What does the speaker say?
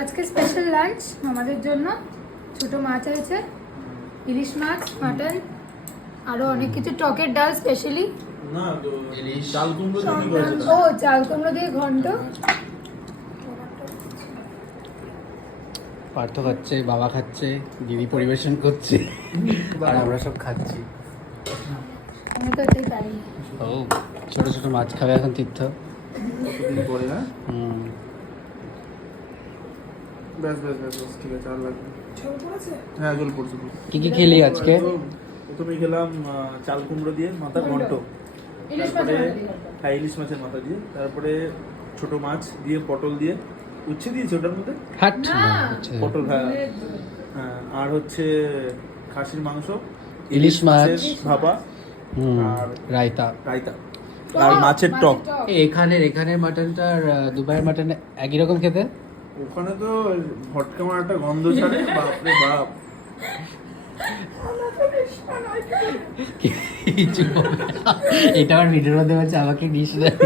আজকে special lunch আমাদের জন্য ছোট মাছ আছে, ইলিশ মাছ, মাটন, আরো অনেক কিছু, টকের ডাল স্পেশালি, না তো ইলিশ চাল কুমড়ো দিয়ে করেছে ও চাল কুমড়ো দিয়ে ঘন্ট। পার্থ খাচ্ছে, বাবা খাচ্ছে, দিদি পরিবেশন করছে আর আমরা সব খাচ্ছি। আমি তো এটাই পারি। ও ছোট ছোট মাছ খাবে এখন তীর্থ। কতদিন পরে। হ্যাঁ হুম, ব্যাস ব্যাস ব্যাস ব্যাস ঠিক আছে, আর লাগবে। হ্যাঁ জল পড়ছে। কি কি খেলি আজকে? প্রথমে খেলাম চাল কুমড়ো দিয়ে মাথা ঘন্ট, ইলিশ তারপরে মাছের হ্যাঁ ইলিশ মাছের মাথা দিয়ে, তারপরে ছোট মাছ দিয়ে পটল দিয়ে উচ্ছে দিয়েছে ওটার মধ্যে, হাট না। পটল হ্যাঁ হ্যাঁ, আর হচ্ছে খাসির মাংস, ইলিশ মাছ, ভাপা, হুম, আর রায়তা। রায়তা, আর মাছের টক। এখানের মাটনটা আর দুবাইয়ের মাটন একই রকম খেতে? ওখানে তো ভটকা মার একটা গন্ধ ছাড়ে, বাপরে বাপ। কিছু এটা আমার ভিডিওর মধ্যে বলছে আমাকে ডিশ দেয়।